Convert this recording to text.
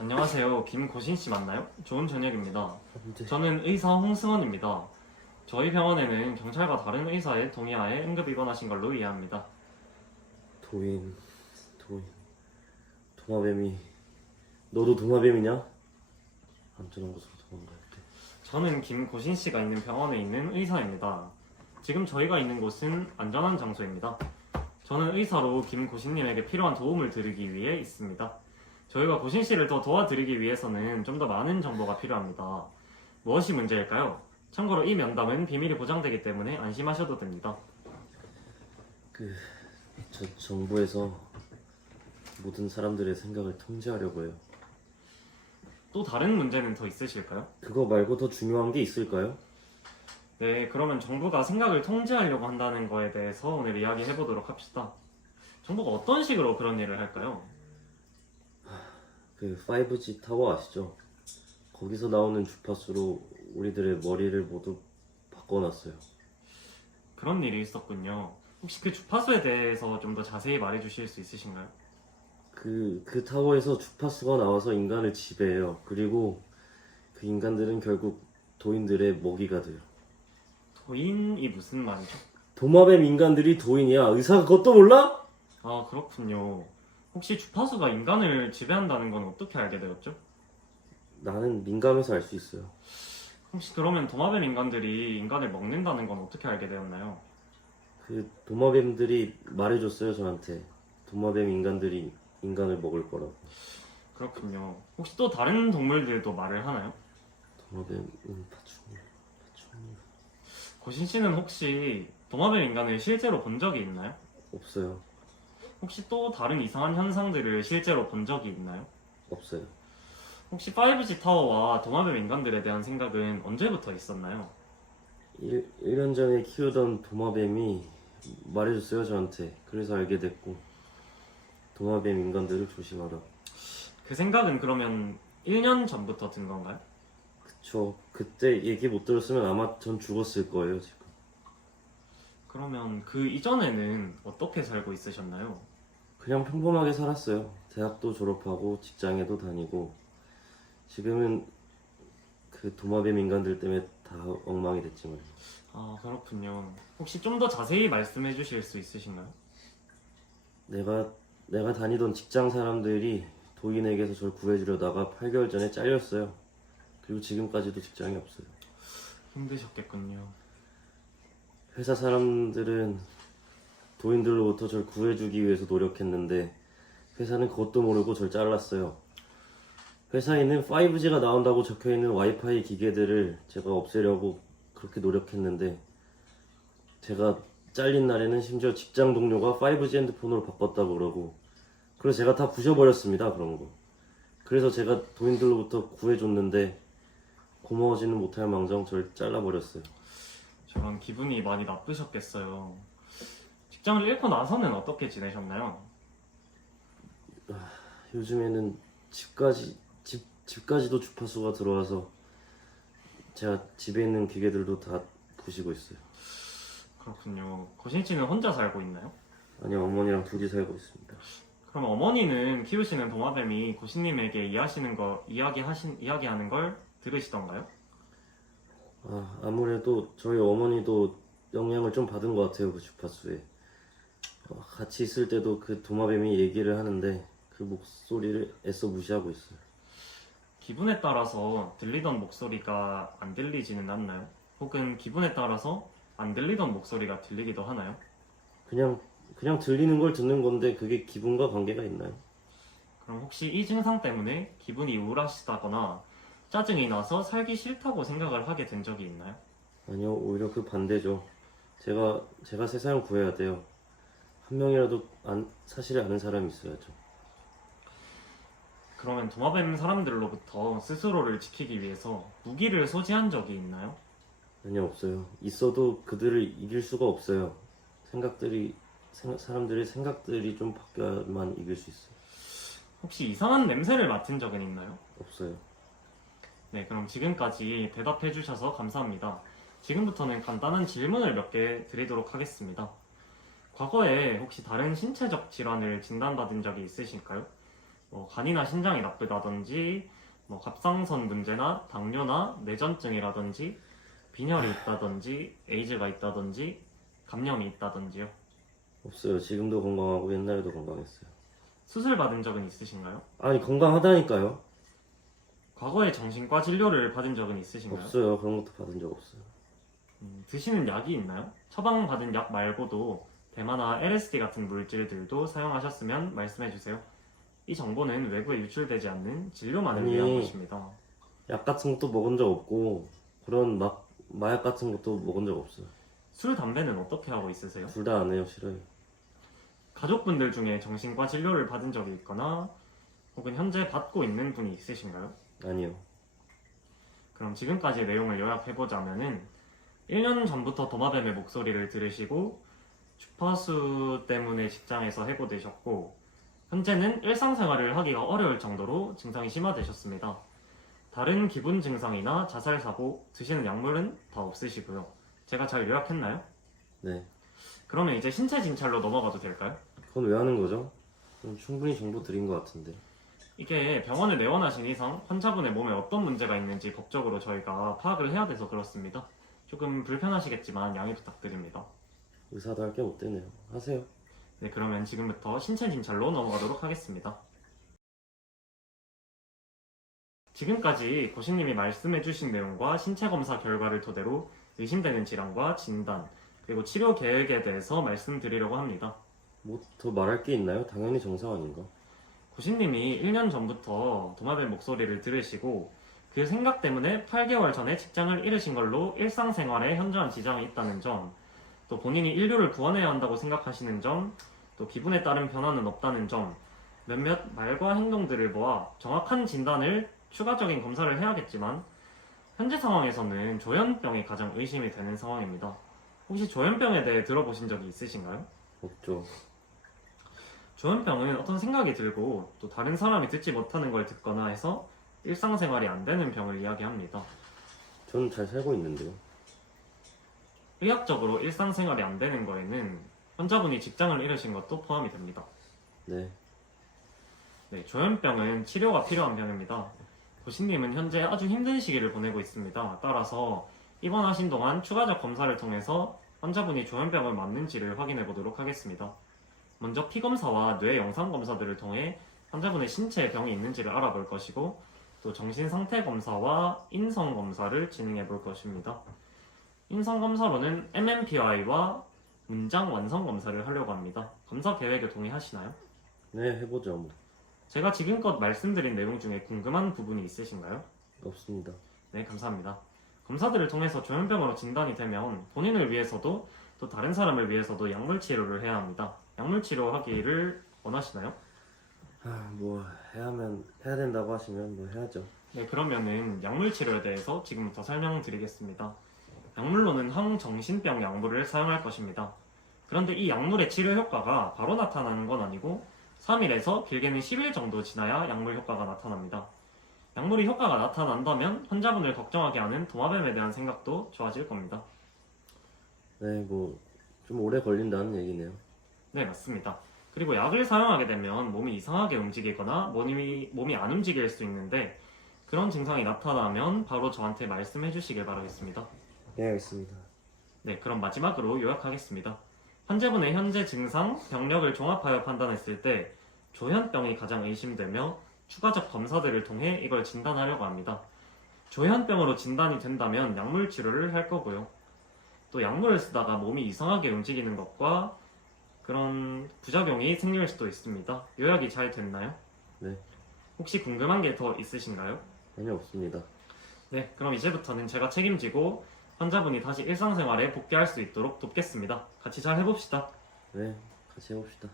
안녕하세요. 김고신 씨 맞나요? 좋은 저녁입니다. 이제 저는 의사 홍승원입니다. 저희 병원에는 경찰과 다른 의사의 동의하에 응급 입원하신 걸로 이해합니다. 도인 도마뱀이 너도 도마뱀이냐? 안전한 곳으로 도망가야 돼. 저는 김고신 씨가 있는 병원에 있는 의사입니다. 지금 저희가 있는 곳은 안전한 장소입니다. 저는 의사로 김고신님에게 필요한 도움을 드리기 위해 있습니다. 저희가 고신 씨를 더 도와드리기 위해서는 좀 더 많은 정보가 필요합니다. 무엇이 문제일까요? 참고로 이 면담은 비밀이 보장되기 때문에 안심하셔도 됩니다. 저 정부에서 모든 사람들의 생각을 통제하려고 해요. 또 다른 문제는 더 있으실까요? 그거 말고 더 중요한 게 있을까요? 네, 그러면 정부가 생각을 통제하려고 한다는 거에 대해서 오늘 이야기해 보도록 합시다. 정부가 어떤 식으로 그런 일을 할까요? 5G 타워 아시죠? 거기서 나오는 주파수로 우리들의 머리를 모두 바꿔놨어요. 그런 일이 있었군요. 혹시 그 주파수에 대해서 좀 더 자세히 말해 주실 수 있으신가요? 그 타워에서 주파수가 나와서 인간을 지배해요. 그리고 그 인간들은 결국 도인들의 먹이가 돼요. 도인이 무슨 말이죠? 도마뱀 인간들이 도인이야. 의사가 그것도 몰라? 아, 그렇군요. 혹시 주파수가 인간을 지배한다는 건 어떻게 알게 되었죠? 나는 민감해서 알 수 있어요. 혹시 그러면 도마뱀 인간들이 인간을 먹는다는 건 어떻게 알게 되었나요? 도마뱀들이 말해줬어요, 저한테. 도마뱀 인간들이 인간을 먹을 거라고. 그렇군요. 혹시 또 다른 동물들도 말을 하나요? 도마뱀, 파충류. 고신 씨는 혹시 도마뱀 인간을 실제로 본 적이 있나요? 없어요. 혹시 또 다른 이상한 현상들을 실제로 본 적이 있나요? 없어요. 혹시 5G 타워와 도마뱀 인간들에 대한 생각은 언제부터 있었나요? 1년 전에 키우던 도마뱀이 말해줬어요, 저한테. 그래서 알게 됐고. 도마뱀 인간들을 조심하라고. 그 생각은 그러면 1년 전부터 든 건가요? 그쵸. 그때 얘기 못 들었으면 아마 전 죽었을 거예요, 지금. 그러면 그 이전에는 어떻게 살고 있으셨나요? 그냥 평범하게 살았어요. 대학도 졸업하고 직장에도 다니고. 지금은 그 도마뱀 인간들 때문에 다 엉망이 됐지만. 아, 그렇군요. 혹시 좀 더 자세히 말씀해 주실 수 있으신가요? 내가 다니던 직장 사람들이 도인에게서 저를 구해주려다가 8개월 전에 잘렸어요. 그리고 지금까지도 직장이 없어요. 힘드셨겠군요. 회사 사람들은 도인들로부터 저를 구해주기 위해서 노력했는데 회사는 그것도 모르고 저를 잘랐어요. 회사에는 5G가 나온다고 적혀있는 와이파이 기계들을 제가 없애려고 그렇게 노력했는데 제가 잘린 날에는 심지어 직장 동료가 5G 핸드폰으로 바꿨다고 그러고 그래서 제가 다 부셔버렸습니다. 그런 거. 그래서 제가 도인들로부터 구해줬는데 고마워지는 못할 망정 저를 잘라버렸어요. 저런 기분이 많이 나쁘셨겠어요. 직장을 잃고 나서는 어떻게 지내셨나요? 요즘에는 집까지도 주파수가 들어와서 제가 집에 있는 기계들도 다 부시고 있어요. 그렇군요. 고신 씨는 혼자 살고 있나요? 아니요, 어머니랑 둘이 살고 있습니다. 그럼 어머니는 키우시는 도마뱀이 고신님에게 이야기하는 걸 들으시던가요? 아무래도 저희 어머니도 영향을 좀 받은 것 같아요, 그 주파수에. 같이 있을 때도 그 도마뱀이 얘기를 하는데 그 목소리를 애써 무시하고 있어요. 기분에 따라서 들리던 목소리가 안 들리지는 않나요? 혹은 기분에 따라서 안 들리던 목소리가 들리기도 하나요? 그냥 들리는 걸 듣는 건데 그게 기분과 관계가 있나요? 그럼 혹시 이 증상 때문에 기분이 우울하시다거나 짜증이 나서 살기 싫다고 생각을 하게 된 적이 있나요? 아니요, 오히려 그 반대죠. 제가 세상을 구해야 돼요. 한 명이라도 사실을 아는 사람이 있어야죠. 그러면 도마뱀 사람들로부터 스스로를 지키기 위해서 무기를 소지한 적이 있나요? 아니요, 없어요. 있어도 그들을 이길 수가 없어요. 사람들의 생각들이 좀 바뀌어야만 이길 수 있어요. 혹시 이상한 냄새를 맡은 적은 있나요? 없어요. 네, 그럼 지금까지 대답해 주셔서 감사합니다. 지금부터는 간단한 질문을 몇 개 드리도록 하겠습니다. 과거에 혹시 다른 신체적 질환을 진단받은 적이 있으실까요? 뭐 간이나 신장이 나쁘다든지 뭐 갑상선 문제나 당뇨나 뇌전증이라든지 빈혈이 있다든지 에이즈가 있다든지 감염이 있다든지요. 없어요. 지금도 건강하고 옛날에도 건강했어요. 수술 받은 적은 있으신가요? 아니, 건강하다니까요. 과거에 정신과 진료를 받은 적은 있으신가요? 없어요. 그런 것도 받은 적 없어요. 드시는 약이 있나요? 처방받은 약 말고도 대마나 LSD 같은 물질들도 사용하셨으면 말씀해주세요. 이 정보는 외부에 유출되지 않는 진료만을 아니. 위한 것입니다. 약 같은 것도 먹은 적 없고 그런 마약 같은 것도 먹은 적 없어요. 술, 담배는 어떻게 하고 있으세요? 둘 다 안 해요. 싫어요. 가족분들 중에 정신과 진료를 받은 적이 있거나 혹은 현재 받고 있는 분이 있으신가요? 아니요. 그럼 지금까지의 내용을 요약해보자면은 1년 전부터 도마뱀의 목소리를 들으시고 주파수 때문에 직장에서 해고되셨고 현재는 일상생활을 하기가 어려울 정도로 증상이 심화되셨습니다. 다른 기분 증상이나 자살 사고, 드시는 약물은 다 없으시고요. 제가 잘 요약했나요? 네. 그러면 이제 신체 진찰로 넘어가도 될까요? 그건 왜 하는 거죠? 충분히 정보 드린 것 같은데. 이게 병원에 내원하신 이상 환자분의 몸에 어떤 문제가 있는지 법적으로 저희가 파악을 해야 돼서 그렇습니다. 조금 불편하시겠지만 양해 부탁드립니다. 의사도 할 게 못 되네요. 하세요. 네, 그러면 지금부터 신체 진찰로 넘어가도록 하겠습니다. 지금까지 고신님이 말씀해주신 내용과 신체 검사 결과를 토대로 의심되는 질환과 진단, 그리고 치료 계획에 대해서 말씀드리려고 합니다. 뭐 더 말할 게 있나요? 당연히 정상 아닌가? 고신님이 1년 전부터 도마뱀 목소리를 들으시고 그 생각 때문에 8개월 전에 직장을 잃으신 걸로 일상생활에 현저한 지장이 있다는 점, 또 본인이 인류를 구원해야 한다고 생각하시는 점, 또 기분에 따른 변화는 없다는 점, 몇몇 말과 행동들을 모아 정확한 진단을 추가적인 검사를 해야겠지만 현재 상황에서는 조현병이 가장 의심이 되는 상황입니다. 혹시 조현병에 대해 들어보신 적이 있으신가요? 없죠. 조현병은 어떤 생각이 들고 또 다른 사람이 듣지 못하는 걸 듣거나 해서 일상생활이 안 되는 병을 이야기합니다. 저는 잘 살고 있는데요. 의학적으로 일상생활이 안 되는 거에는 환자분이 직장을 잃으신 것도 포함이 됩니다. 네. 네, 조현병은 치료가 필요한 병입니다. 고신님은 현재 아주 힘든 시기를 보내고 있습니다. 따라서 입원하신 동안 추가적 검사를 통해서 환자분이 조현병을 맞는지를 확인해 보도록 하겠습니다. 먼저 피검사와 뇌 영상 검사들을 통해 환자분의 신체에 병이 있는지를 알아볼 것이고 또 정신상태 검사와 인성 검사를 진행해 볼 것입니다. 인성 검사로는 MMPI와 문장 완성 검사를 하려고 합니다. 검사 계획에 동의하시나요? 네, 해보죠. 뭐. 제가 지금껏 말씀드린 내용 중에 궁금한 부분이 있으신가요? 없습니다. 네, 감사합니다. 검사들을 통해서 조현병으로 진단이 되면 본인을 위해서도 또 다른 사람을 위해서도 약물 치료를 해야 합니다. 약물 치료하기를 원하시나요? 뭐 해야 된다고 하시면 뭐 해야죠. 네, 그러면은 약물 치료에 대해서 지금부터 설명드리겠습니다. 약물로는 항정신병 약물을 사용할 것입니다. 그런데 이 약물의 치료 효과가 바로 나타나는 건 아니고 3일에서 길게는 10일 정도 지나야 약물 효과가 나타납니다. 약물이 효과가 나타난다면 환자분을 걱정하게 하는 도마뱀에 대한 생각도 좋아질 겁니다. 네, 뭐 좀 오래 걸린다는 얘기네요. 네, 맞습니다. 그리고 약을 사용하게 되면 몸이 이상하게 움직이거나 몸이 안 움직일 수 있는데 그런 증상이 나타나면 바로 저한테 말씀해 주시길 바라겠습니다. 네, 알겠습니다. 네, 그럼 마지막으로 요약하겠습니다. 환자분의 현재 증상, 병력을 종합하여 판단했을 때 조현병이 가장 의심되며 추가적 검사들을 통해 이걸 진단하려고 합니다. 조현병으로 진단이 된다면 약물 치료를 할 거고요. 또 약물을 쓰다가 몸이 이상하게 움직이는 것과 그런 부작용이 생길 수도 있습니다. 요약이 잘 됐나요? 네. 혹시 궁금한 게 더 있으신가요? 전혀 없습니다. 네, 그럼 이제부터는 제가 책임지고 환자분이 다시 일상생활에 복귀할 수 있도록 돕겠습니다. 같이 잘 해봅시다. 네, 같이 해봅시다.